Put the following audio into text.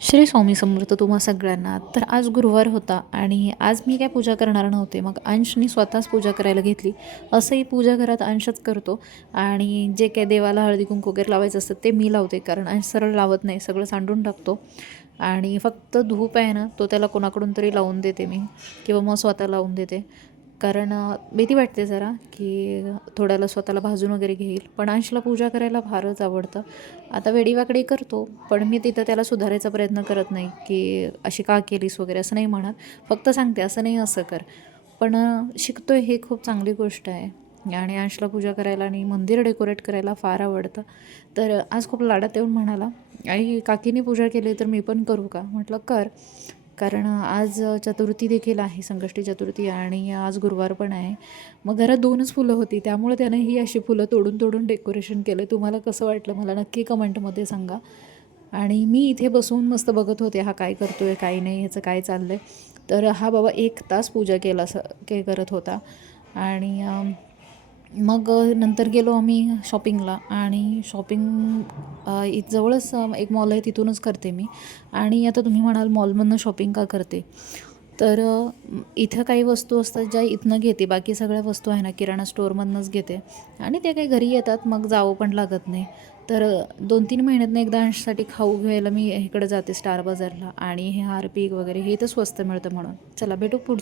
श्री स्वामी समर्थ तुम्हा सगळ्यांना. तर आज गुरुवार होता आणि आज मी काय पूजा करणार नव्हते. मग अंशनी स्वतःच पूजा करायला घेतली. असंही पूजा घरात अंशच करतो आणि जे काय देवाला हळदी कुंकू वगैरे लावायचं असतं ते मी लावते कारण अंश सरळ लावत नाही सगळं सांडून टाकतो. आणि फक्त धूप आहे ना तो त्याला कोणाकडून तरी लावून देते मी किंवा मग स्वतः लावून देते. कारण भीती वाटते जरा की थोड्याला स्वतःला भाजून वगैरे घेईल. पण अंशला पूजा करायला फारच आवडतं. आता वेडीवाकडी करतो पण मी तिथं त्याला सुधारायचा प्रयत्न करत नाही की अशी का केलीस वगैरे असं नाही म्हणत. फक्त सांगते असं नाही असं कर. पण शिकतो आहे हे खूप चांगली गोष्ट आहे. आणि अंशला पूजा करायला आणि मंदिर डेकोरेट करायला फार आवडतं. तर आज खूप लाडात येऊन म्हणाला आई काकीने पूजा केली तर मी पण करू का? म्हटलं कर. कारण आज चतुर्थी देखील आहे संकष्टी चतुर्थी आणि आज गुरुवार पण आहे. मग घरात दोनच फुलं होती त्यामुळे त्यानं ही अशी फुलं तोडून तोडून डेकोरेशन केलं. तुम्हाला कसं वाटलं? मला नक्की कमेंटमध्ये सांगा. आणि मी इथे बसून मस्त बघत होते हा काय करतो आहे काय नाही ह्याचं काय चाललं आहे तर हा बाबा एक तास पूजा केला स के करत होता. आणि मग नंतर गेलो आम्ही शॉपिंगला आणि शॉपिंग इथं जवळच एक मॉल आहे तिथूनच करते मी. आणि आता तुम्ही म्हणाल मॉलमधनं शॉपिंग का करते? तर इथं काही वस्तू असतात ज्या इथनं घेते बाकी सगळ्या वस्तू आहे ना किराणा स्टोअरमधनंच घेते. आणि ते काही घरी येतात मग जावं पण लागत नाही. तर दोन तीन महिन्यातनं एकदा अंशसाठी खाऊ घ्यायला मी इकडे जाते स्टार बाजारला. आणि हे हारपीक वगैरे हे तर स्वस्त मिळतं म्हणून. चला भेटू पुढचं